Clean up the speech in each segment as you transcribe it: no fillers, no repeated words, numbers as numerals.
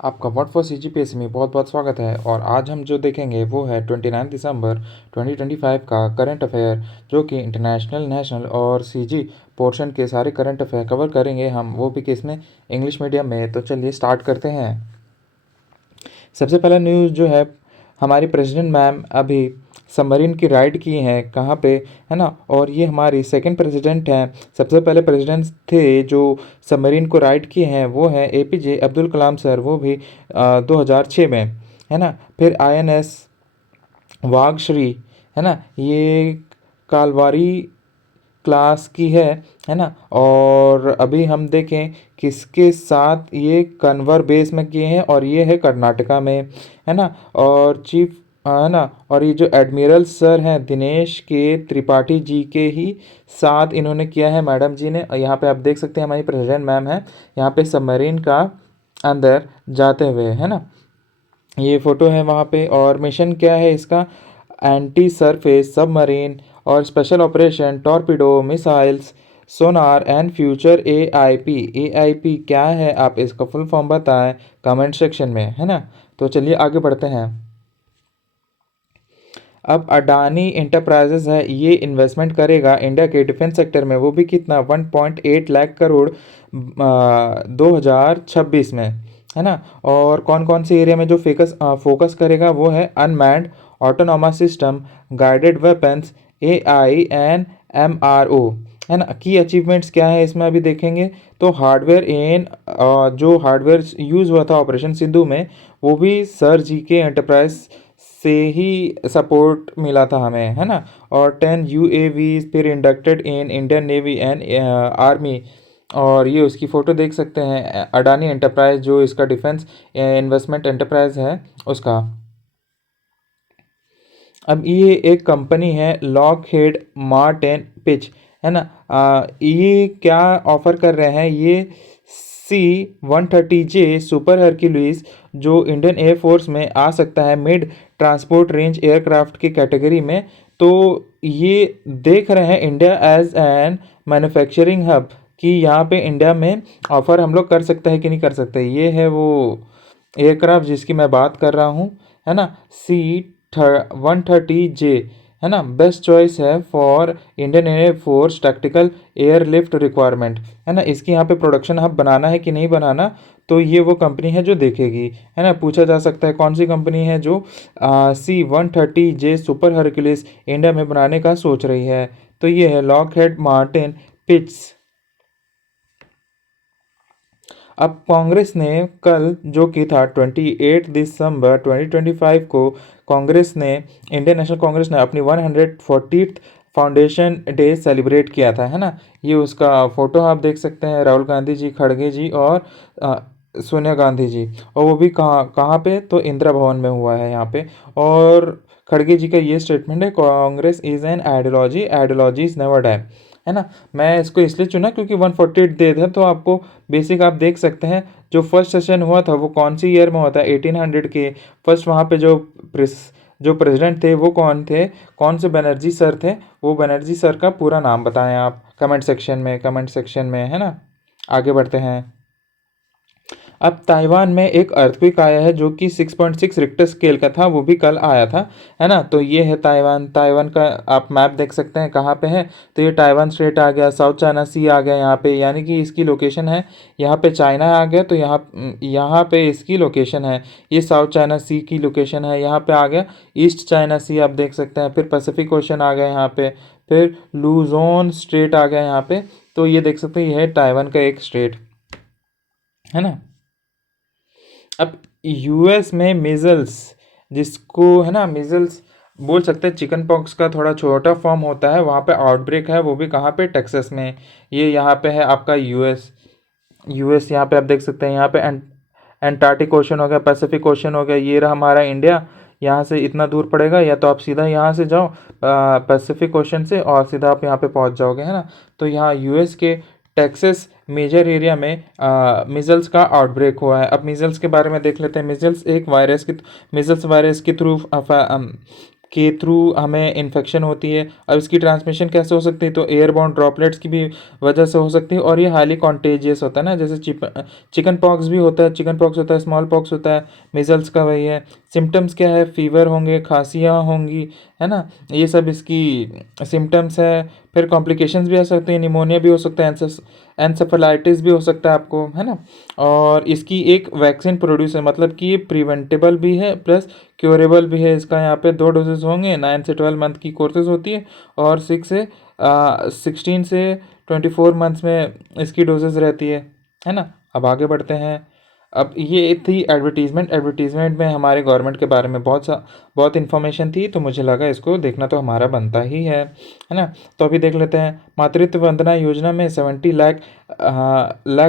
आपका word for CGPS में बहुत बहुत स्वागत है। और आज हम जो देखेंगे वो है 29 दिसंबर 2025 का करंट अफेयर, जो कि इंटरनेशनल, नेशनल और CG पोर्शन के सारे करंट अफेयर कवर करेंगे हम, वो भी किस में, इंग्लिश मीडियम में। तो चलिए स्टार्ट करते हैं। सबसे पहला न्यूज़ जो है, हमारी प्रेसिडेंट मैम अभी सबमरीन की राइड की हैं, कहाँ पे, है ना। और ये हमारी सेकंड प्रेसिडेंट हैं। सबसे पहले प्रेसिडेंट थे जो सबमरीन को राइड किए हैं वो हैं APJ अब्दुल कलाम सर, वो भी 2006 में, है ना। फिर INS वाघश्री, है ना, ये कालवारी क्लास की है ना। और अभी हम देखें किसके साथ, ये कन्वर बेस में किए हैं और ये है कर्नाटका में, है ना। और चीफ, है ना। और ये जो एडमिरल सर हैं दिनेश के त्रिपाठी जी के ही साथ इन्होंने किया है, मैडम जी ने। और यहाँ पे आप देख सकते हैं हमारी प्रेसिडेंट मैम है यहाँ पे सबमरीन का अंदर जाते हुए, है ना। ये फोटो है वहाँ पे। और मिशन क्या है इसका, एंटी सरफेस सबमरीन और special operation torpedo missiles Sonar and future AIP क्या है, आप इसका फुल फॉर्म बताएं कमेंट सेक्शन में, है ना। तो चलिए आगे बढ़ते हैं। अब अडानी इंटरप्राइजेज है, ये इन्वेस्टमेंट करेगा इंडिया के डिफेंस सेक्टर में, वो भी कितना, 1.8 लाख करोड़ 2026 में, है ना। और कौन कौन से एरिया में जो फोकस करेगा वो है unmanned autonomous system, guided weapons, AINMRO, है ना। की अचीवमेंट्स क्या है इसमें अभी देखेंगे। तो हार्डवेयर इन, जो हार्डवेयर यूज़ हुआ था ऑपरेशन सिंधु में, वो भी सर जी के एंटरप्राइज से ही सपोर्ट मिला था हमें, है ना। और 10 UAV फिर inducted in Indian navy and army. और ये उसकी फ़ोटो देख सकते हैं, अडानी एंटरप्राइज जो इसका डिफेंस इन्वेस्टमेंट एंटरप्राइज है उसका। अब ये एक कंपनी है लॉकहीड मार्टिन पिच, है ना। ये क्या ऑफर कर रहे हैं, ये C-130J सुपर हरक्यूलिस जो इंडियन एयरफोर्स में आ सकता है मिड ट्रांसपोर्ट रेंज एयरक्राफ्ट की कैटेगरी में। तो ये देख रहे हैं India as an manufacturing hub, कि यहाँ पे इंडिया में ऑफ़र हम लोग कर सकते हैं कि नहीं कर सकते। ये है वो एयरक्राफ्ट जिसकी मैं बात कर रहा हूँ, है ना। C-130J, है ना, बेस्ट चॉइस है for Indian air force tactical airlift requirement, है ना। इसकी यहाँ पे प्रोडक्शन हब बनाना है कि नहीं बनाना, तो ये वो कंपनी है जो देखेगी, है ना। पूछा जा सकता है कौन सी कंपनी है जो C-130J सुपर हरक्यूलिस इंडिया में बनाने का सोच रही है। तो ये है लॉकहेड मार्टिन पिट्स। अब कांग्रेस ने कल, जो कि था 28 दिसंबर 2025 को, कांग्रेस ने, इंडियन नेशनल कांग्रेस ने अपनी 140th फाउंडेशन डे सेलिब्रेट किया था, है ना। ये उसका फोटो आप देख सकते हैं, राहुल गांधी जी, खड़गे जी और अ, सोनिया गांधी जी। और वो भी कहाँ कहाँ पे, तो इंदिरा भवन में हुआ है यहाँ पे। और खड़गे जी का ये स्टेटमेंट है, Congress is an ideology, ideologies never die, है ना। मैं इसको इसलिए चुना क्योंकि 148 डे था, तो आपको बेसिक आप देख सकते हैं। जो फर्स्ट सेशन हुआ था वो कौन सी ईयर में होता है, 1800 के। फर्स्ट वहाँ पे जो प्रेसिडेंट थे वो कौन थे, कौन से बनर्जी सर थे। वो बनर्जी सर का पूरा नाम बताएं आप कमेंट सेक्शन में, है ना। आगे बढ़ते हैं। अब ताइवान में एक अर्थक्वेक आया है जो कि 6.6 रिक्टर स्केल का था, वो भी कल आया था, है ना। तो ये है ताइवान। ताइवान का आप मैप देख सकते हैं कहाँ पे है, तो ये ताइवान स्ट्रेट आ गया, साउथ चाइना सी आ गया यहाँ पे, यानी कि इसकी लोकेशन है यहाँ पे। चाइना आ गया तो यहाँ यहाँ पे इसकी लोकेशन है, ये साउथ चाइना सी की लोकेशन है, यहाँ पे आ गया ईस्ट चाइना सी, आप देख सकते हैं। फिर पैसिफिक ओशन आ गया यहाँ पे, फिर लूजोन स्ट्रेट आ गया यहाँ पे। तो ये देख सकते हैं, ये है ताइवान का एक स्टेट, है ना। अब US में मिजल्स, जिसको, है ना, मिजल्स बोल सकते हैं, चिकन पॉक्स का थोड़ा छोटा फॉर्म होता है, वहाँ पे आउटब्रेक है, वो भी कहाँ पे, टेक्सास में। ये यहाँ पे है आपका यूएस यहाँ पे आप देख सकते हैं। यहाँ पे एंटार्क्टिक ओशन हो गया, पैसिफिक ओशन हो गया, ये रहा हमारा इंडिया। यहाँ से इतना दूर पड़ेगा, या तो आप सीधा यहाँ से जाओ पैसिफिक ओशन से, और सीधा आप यहाँ पे पहुँच जाओगे, है ना। तो यहाँ US के टेक्सास मेजर एरिया में मिजल्स का आउटब्रेक हुआ है। अब मिजल्स के बारे में देख लेते हैं। मिजल्स वायरस के थ्रू के थ्रू हमें इन्फेक्शन होती है। अब इसकी ट्रांसमिशन कैसे हो सकती है, तो एयरबॉर्न ड्रॉपलेट्स की भी वजह से हो सकती है, और ये हाईली कॉन्टेजियस होता है ना, जैसे चिकन पॉक्स भी होता है, चिकन पॉक्स होता है, स्मॉल पॉक्स होता है, मिजल्स का वही है। सिम्टम्स क्या है, फीवर होंगे, खांसियाँ होंगी, है ना, ये सब इसकी सिम्टम्स है। फिर कॉम्प्लिकेशंस भी आ सकते हैं, निमोनिया भी हो सकता है, एंसेफेलाइटिस भी हो सकता है आपको, है ना। और इसकी एक वैक्सीन प्रोड्यूस है, मतलब कि ये प्रिवेंटेबल भी है प्लस क्योरेबल भी है। इसका यहाँ पे 2 डोजेस होंगे, 9 से 12 मंथ की कोर्सेज होती है, और 16 से 24 मंथ्स में इसकी डोजेस रहती है ना। अब आगे बढ़ते हैं। अब ये थी एडवर्टीजमेंट में हमारे गवर्नमेंट के बारे में बहुत इन्फॉर्मेशन थी, तो मुझे लगा इसको देखना तो हमारा बनता ही है ना। तो अभी देख लेते हैं। मातृत्व वंदना योजना में 70 लाख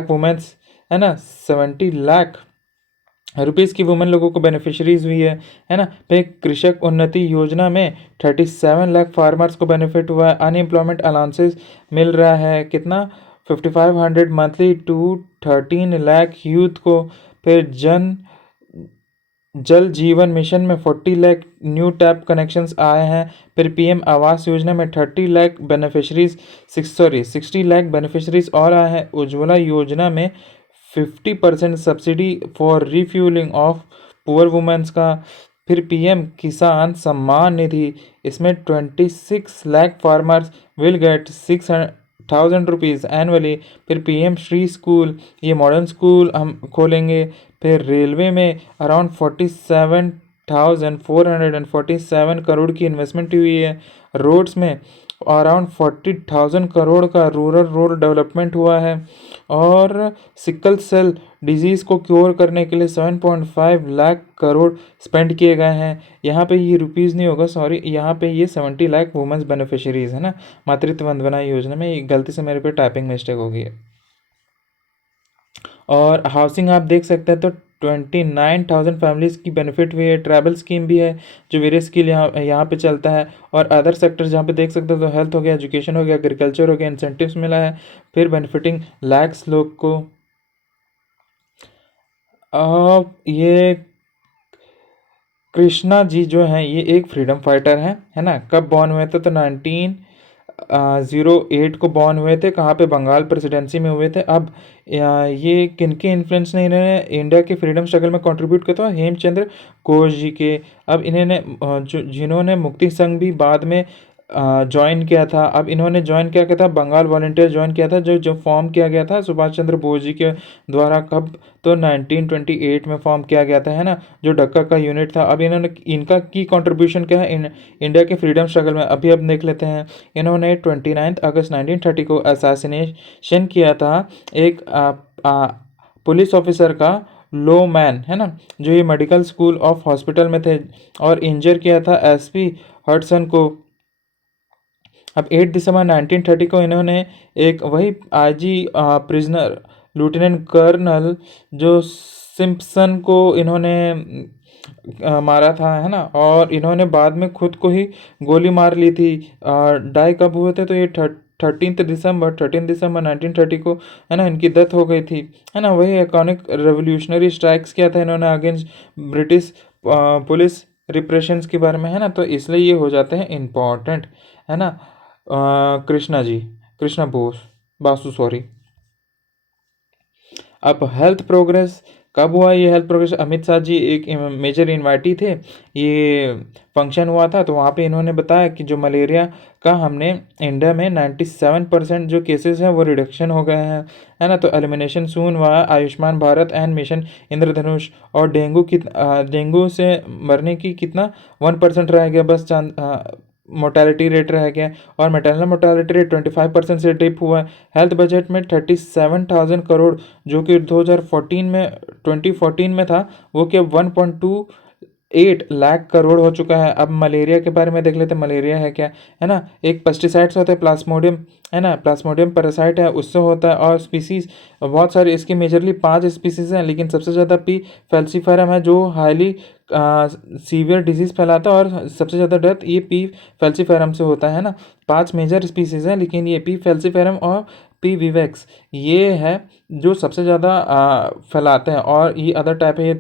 वुमेन्स, है ना, 70 लाख रुपीज़ की वुमेन लोगों को बेनिफिशरीज हुई है ना। फिर कृषक उन्नति योजना में 37 लाख फार्मर्स को बेनिफिट हुआ है। अनएम्प्लॉयमेंट अलाउंसेस मिल रहा है कितना, 5500 मंथली टू 13 लाख यूथ को। फिर जल जीवन मिशन में 40 लाख न्यू टैप कनेक्शंस आए हैं। फिर पीएम आवास योजना में 60 लाख बेनिफिशरीज और आए हैं। उज्ज्वला योजना में 50% subsidy for refuelling of poor womens का। फिर पीएम किसान सम्मान निधि, इसमें 26 lakh farmers will get 6,000 rupees annually. फिर पीएम श्री स्कूल, ये मॉडर्न स्कूल हम खोलेंगे। फिर रेलवे में अराउंड 47,447 करोड़ की इन्वेस्टमेंट हुई है। रोड्स में अराउंड 40,000 करोड़ का रूरल रोड डेवलपमेंट हुआ है। और सिकल सेल डिजीज़ को क्योर करने के लिए 7.5 लाख करोड़ स्पेंड किए गए हैं। यहाँ पे ये रुपीज़ नहीं होगा, सॉरी, यहाँ पे ये 70 लाख वुमेन्स बेनिफिशरीज़ है ना, मातृत्व वंदना योजना में। ये गलती से मेरे पे टाइपिंग मिस्टेक हो गई है। और हाउसिंग आप देख सकते हैं तो 29,000 फैमिलीज़ की बेनिफिट हुई है। ट्रैवल स्कीम भी है जो वेरियस स्किल यहाँ पे चलता है। और अदर सेक्टर जहाँ पे देख सकते हो तो हेल्थ हो गया, एजुकेशन हो गया, एग्रीकल्चर हो गया, इंसेंटिव्स मिला है। फिर बेनिफिटिंग लैक्स लोग को। अब ये कृष्णा जी जो हैं, ये एक फ्रीडम फाइटर हैं, है ना। कब बॉर्न हुए थे, तो 1908 को बॉर्न हुए थे। कहाँ पे, बंगाल प्रेसिडेंसी में हुए थे। अब ये किनके इन्फ्लुएंस ने इन्होंने इंडिया के फ्रीडम स्ट्रगल में कंट्रीब्यूट किया था, हेमचंद्र घोष जी के। अब इन्होंने जिन्होंने मुक्ति संघ भी बाद में ज्वाइन किया था। अब इन्होंने ज्वाइन किया था बंगाल वॉलंटियर ज्वाइन किया था, जो जो फॉर्म किया गया था सुभाष चंद्र बोस जी के द्वारा। कब, तो 1928 में फॉर्म किया गया था, है ना, जो ढक्का का यूनिट था। अब इन्होंने, इनका की कंट्रीब्यूशन क्या है इंडिया के फ्रीडम स्ट्रगल में, अभी अब देख लेते हैं। इन्होंने 29 अगस्त 1930 को असैसिनेशन किया था एक पुलिस ऑफिसर का, लो मैन, है ना, जो ये मेडिकल स्कूल ऑफ हॉस्पिटल में थे। और इंजर किया था एसपी हडसन को। अब 8 दिसंबर 1930 को इन्होंने एक वही आईजी प्रिजनर लेफ्टिनेंट कर्नल जो सिम्पसन को इन्होंने मारा था, है ना। और इन्होंने बाद में खुद को ही गोली मार ली थी। डाई कब हुए थे, तो ये 13 दिसंबर 1930 को, है ना, इनकी डेथ हो गई थी, है ना। वही इकोनॉमिक रेवोल्यूशनरी स्ट्राइक्स किया था इन्होंने अगेंस्ट ब्रिटिश पुलिस रिप्रेशंस के बारे में, है ना। तो इसलिए ये हो जाते हैं इम्पॉर्टेंट, है ना। कृष्णा जी, कृष्णा बोस बासु, सॉरी। अब हेल्थ प्रोग्रेस कब हुआ, ये हेल्थ प्रोग्रेस अमित शाह जी एक मेजर इन्वाइटी थे। ये फंक्शन हुआ था, तो वहाँ पे इन्होंने बताया कि जो मलेरिया का हमने इंडिया में 97% जो केसेस हैं वो रिडक्शन हो गए हैं, है ना। तो एलिमिनेशन सून हुआ है। आयुष्मान भारत एंड मिशन इंद्रधनुष। और डेंगू से मरने की कितना 1% रह गया बस, मोर्टेलिटी रेट रह गया। और मैटरनल मोर्टेलिटी रेट 25% से डिप हुआ है। हेल्थ बजट में 37,000 करोड़, जो कि 2014 में था, वो कि 1.28 लाख करोड़ हो चुका है। अब मलेरिया के बारे में देख लेते हैं, मलेरिया है क्या, है ना। एक पेस्टिसाइड्स होता है प्लाज्मोडियम, है ना, प्लाज्मोडियम पैरासाइट है, उससे होता है। और स्पीसीज बहुत सारे, इसकी मेजरली 5 स्पीसीज हैं, लेकिन सबसे ज़्यादा पी फैल्सीफेरम है जो हाईली सीवियर डिजीज़ फैलाता है। और सबसे ज़्यादा डेथ ये पी फैल्सीफेरम से होता है ना। 5 मेजर स्पीसीज हैं, लेकिन ये पी फैल्सीफेरम और पी विवेक्स ये है जो सबसे ज़्यादा फैलाते हैं। और ये अदर टाइप है, ये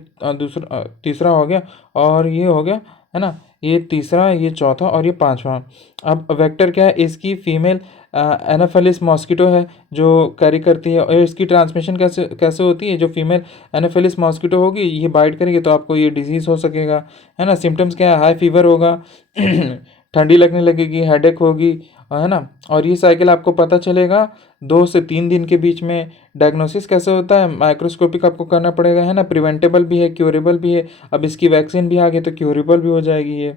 तीसरा हो गया। और ये हो गया, है ना, ये तीसरा, ये चौथा और ये पांचवा। अब वेक्टर क्या है, इसकी फीमेल एनाफेलिस मॉस्किटो है जो कैरी करती है, और इसकी ट्रांसमिशन कैसे कैसे होती है, जो फीमेल एनाफेलिस मॉस्किटो होगी ये बाइट करेगी तो आपको ये डिजीज़ हो सकेगा, है ना। सिम्टम्स क्या है, हाई फीवर होगा, ठंडी लगने लगेगी, हेडेक होगी, है ना। और ये साइकिल आपको पता चलेगा 2 से 3 दिन के बीच में। डायग्नोसिस कैसे होता है, माइक्रोस्कोपिक आपको करना पड़ेगा, है ना। प्रिवेंटेबल भी है, क्योरेबल भी है। अब इसकी वैक्सीन भी आ गई तो क्योरेबल भी हो जाएगी ये।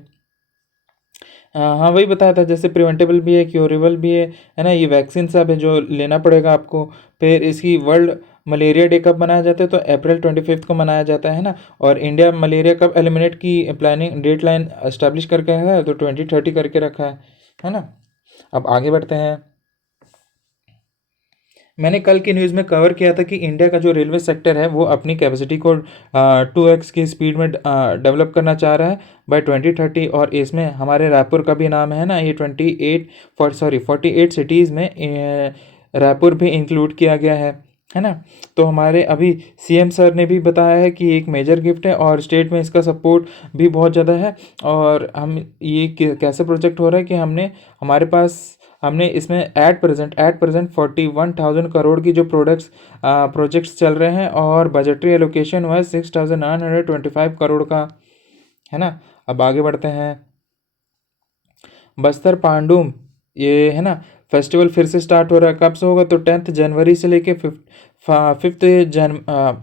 हाँ वही बताया था, जैसे प्रिवेंटेबल भी है, क्योरेबल भी है ना। ये वैक्सीन सब है जो लेना पड़ेगा आपको। फिर इसकी वर्ल्ड मलेरिया डे कब मनाया जाता है, तो अप्रैल 25 को मनाया जाता है ना। और इंडिया मलेरिया कब एलिमिनेट की प्लानिंग डेट लाइन एस्टेब्लिश करके है, तो 2030 करके रखा है ना। अब आगे बढ़ते हैं। मैंने कल की न्यूज़ में कवर किया था कि इंडिया का जो रेलवे सेक्टर है वो अपनी कैपेसिटी को 2x की स्पीड में डेवलप करना चाह रहा है बाय 2030। और इसमें हमारे रायपुर का भी नाम है ना। ये 48 सिटीज़ में रायपुर भी इंक्लूड किया गया है ना। तो हमारे अभी सीएम सर ने भी बताया है कि एक मेजर गिफ्ट है, और स्टेट में इसका सपोर्ट भी बहुत ज़्यादा है। और हम ये कैसे प्रोजेक्ट हो रहा है कि हमने इसमें एट प्रेजेंट 41,000 करोड़ की जो प्रोजेक्ट्स चल रहे हैं, और बजटरी एलोकेशन हुआ है 6,925 करोड़ का, है ना। अब आगे बढ़ते हैं। बस्तर पांडुम, ये है ना, फेस्टिवल फिर से स्टार्ट हो रहा है। कब से होगा, तो 10 जनवरी से लेके 5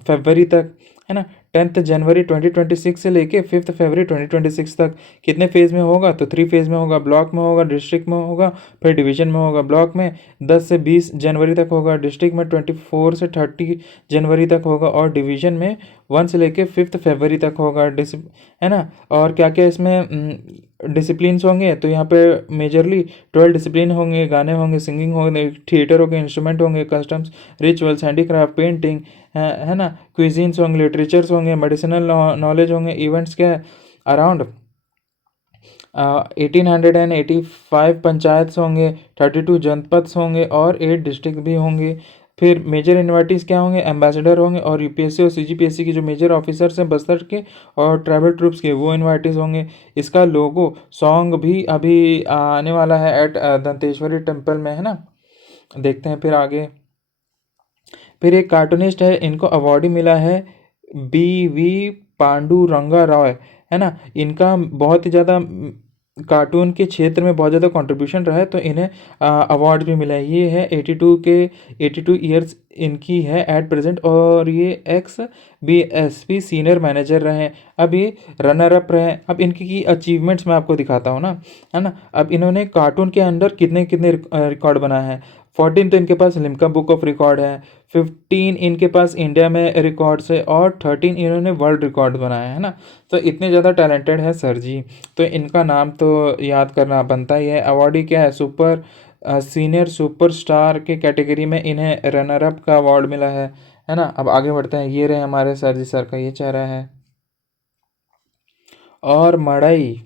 फरवरी तक, है ना। 10 जनवरी 2026 से लेके 5 फरवरी 2026 तक। कितने फेज़ में होगा, तो 3 फेज़ में होगा। ब्लॉक में होगा, डिस्ट्रिक्ट में होगा, फिर डिवीजन में होगा। ब्लॉक में 10 से 20 जनवरी तक होगा, डिस्ट्रिक्ट में 24 से 30 जनवरी तक होगा, और डिवीजन में 1 से लेके 5 फरवरी तक होगा। है ना। और क्या क्या इसमें डिसिप्लिन्स होंगे, तो यहाँ पे मेजरली 12 डिसिप्लिन होंगे। गाने होंगे, सिंगिंग होंगे, थिएटर होंगे, इंस्ट्रूमेंट होंगे, कस्टम्स, रिचुअल्स, हैंडीक्राफ्ट, पेंटिंग, है ना, क्विजीन्स होंगे, लिटरेचर्स होंगे, मेडिसिनल नॉलेज होंगे। इवेंट्स क्या है, अराउंड 1885 पंचायत होंगे, 32 जनपद होंगे, और 8 डिस्ट्रिक्ट भी होंगे। फिर मेजर इन्वाइटीज़ क्या होंगे, एम्बेसडर होंगे, और यूपीएससी और सीजीपीएससी के जो मेजर ऑफिसर्स हैं बस्तर के और ट्रैवल ट्रूप्स के, वो इन्वाइटीज़ होंगे। इसका लोगो सॉन्ग भी अभी आने वाला है एट दंतेश्वरी टेम्पल में, है ना। देखते हैं फिर आगे। फिर एक कार्टूनिस्ट है, इनको अवार्ड ही मिला है, बी पांडुरंगा रॉय, है ना। इनका बहुत ही ज़्यादा कार्टून के क्षेत्र में बहुत ज़्यादा कंट्रीब्यूशन रहा है, तो इन्हें अवार्ड भी मिला है। ये है 82 ईयर्स इनकी है एट प्रेजेंट, और ये एक्स बीएसपी सीनियर मैनेजर रहे हैं। अब ये रनर अप रहे हैं। अब इनकी की अचीवमेंट्स मैं आपको दिखाता हूँ ना, है ना। अब इन्होंने कार्टून के अंदर कितने कितने रिकॉर्ड बनाए हैं। 14 तो इनके पास लिम्का बुक ऑफ रिकॉर्ड है, 15 इनके पास इंडिया में रिकॉर्ड्स है, और 13 इन्होंने वर्ल्ड रिकॉर्ड बनाया है ना। तो इतने ज़्यादा टैलेंटेड है सर जी, तो इनका नाम तो याद करना बनता ही है। अवार्ड ही क्या है, सीनियर सुपरस्टार के कैटेगरी में इन्हें रनर अप का अवार्ड मिला है ना। अब आगे बढ़ते हैं। ये रहे हमारे सर जी, सर का ये चेहरा है। और मड़ई,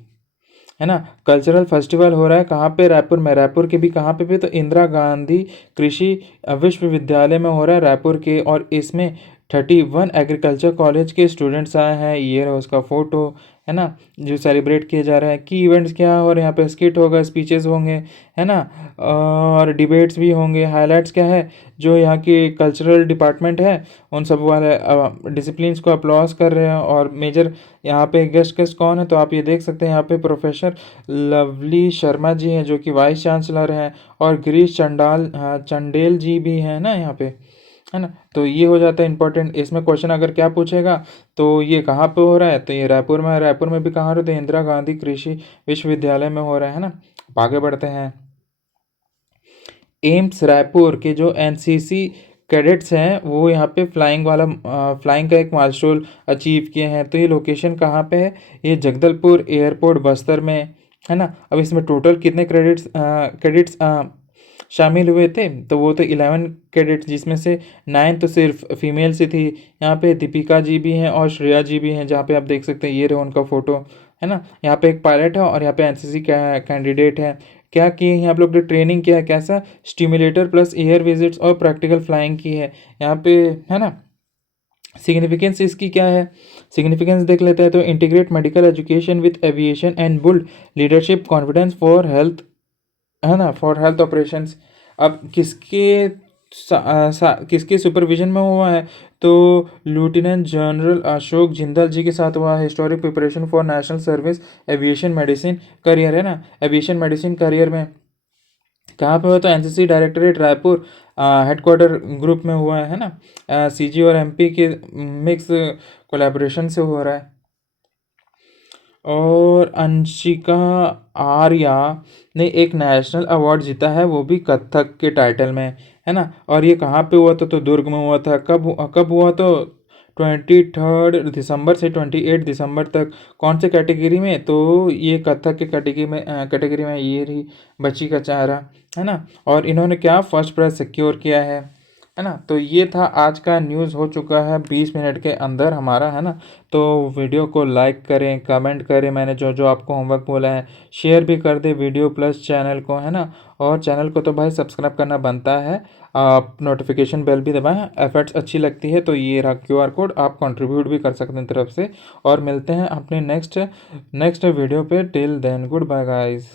है ना, कल्चरल फेस्टिवल हो रहा है कहाँ पे, रायपुर में। रायपुर के भी कहाँ पे भी, तो इंदिरा गांधी कृषि विश्वविद्यालय में हो रहा है, रायपुर के। और इसमें 31 एग्रीकल्चर कॉलेज के स्टूडेंट्स आए हैं। ये रहा उसका फ़ोटो, है ना, जो सेलिब्रेट किए जा रहे हैं। की इवेंट्स क्या है, और यहाँ पे स्किट होगा, स्पीचेस होंगे, है ना, और डिबेट्स भी होंगे। हाइलाइट्स क्या है, जो यहाँ की कल्चरल डिपार्टमेंट है उन सब वाले डिसिप्लिन्स को अप्लॉज कर रहे हैं। और मेजर यहाँ पे गेस्ट गेस्ट कौन है, तो आप ये देख सकते हैं, यहाँ पे प्रोफेसर लवली शर्मा जी हैं जो कि वाइस चांसलर हैं, और गिरीश चंडेल जी भी हैं ना यहाँ पे, है ना। तो ये हो जाता है इंपॉर्टेंट। इसमें क्वेश्चन अगर क्या पूछेगा, तो ये कहाँ पे हो रहा है, तो ये रायपुर में है। रायपुर में भी कहाँ हो रहा है, तो इंदिरा गांधी कृषि विश्वविद्यालय में हो रहा है ना। अब आगे बढ़ते हैं। एम्स रायपुर के जो एनसीसी कैडेट्स हैं वो यहाँ पे फ्लाइंग का एक माइलस्टोन अचीव किए हैं। तो ये लोकेशन कहाँ पे है, ये जगदलपुर एयरपोर्ट बस्तर में, है ना। अब इसमें टोटल कितने क्रेडिट्स शामिल हुए थे, तो वो तो 11 कैडेट्स, जिसमें से 9 तो सिर्फ फीमेल से थी। यहाँ पे दीपिका जी भी हैं और श्रेया जी भी हैं, जहाँ पे आप देख सकते हैं, ये रहे उनका फ़ोटो, है ना। यहाँ पे एक पायलट है, और यहाँ पे एनसीसी कैंडिडेट है। क्या किए हैं आप लोग ने, ट्रेनिंग किया है, कैसा, स्टिमुलेटर प्लस एयर विजिट्स और प्रैक्टिकल फ्लाइंग की है यहाँ पे, है ना। सिग्निफिकेंस इसकी क्या है, सिग्निफिकेंस देख लेते हैं। तो integrate medical education with aviation and built leadership confidence for health, है ना, फॉर हेल्थ ऑपरेशंस। अब किसके सुपरविजन में हुआ है, तो लेफ्टिनेंट जनरल अशोक जिंदल जी के साथ हुआ है। Historic preparation for national service aviation medicine career, है ना, एविएशन मेडिसिन करियर में कहाँ पे हुआ, तो NCC directorate Raipur headquarter group में हुआ है ना। सीजी और एमपी के मिक्स कोलैबोरेशन से हो रहा है। और अंशिका आर्या ने एक नेशनल अवार्ड जीता है, वो भी कथक के टाइटल में, है ना। और ये कहाँ पे हुआ था, तो दुर्ग में हुआ था। कब हुआ, तो 23 दिसंबर से 28 दिसंबर तक। कौन से कैटेगरी में, तो ये कथक के कैटेगरी में ये रही बच्ची का चेहरा, है ना। और इन्होंने क्या फर्स्ट प्राइज सिक्योर किया है ना। तो ये था आज का न्यूज़, हो चुका है 20 मिनट के अंदर हमारा, है ना। तो वीडियो को लाइक करें, कमेंट करें, मैंने जो जो आपको होमवर्क बोला है शेयर भी कर दे वीडियो प्लस चैनल को, है ना। और चैनल को तो भाई सब्सक्राइब करना बनता है, आप नोटिफिकेशन बेल भी दबाएं। एफर्ट्स अच्छी लगती है तो ये रहा क्यूआर कोड, आप कंट्रीब्यूट भी कर सकते हैं तरफ से। और मिलते हैं अपने नेक्स्ट वीडियो पे। Till then good bye guys.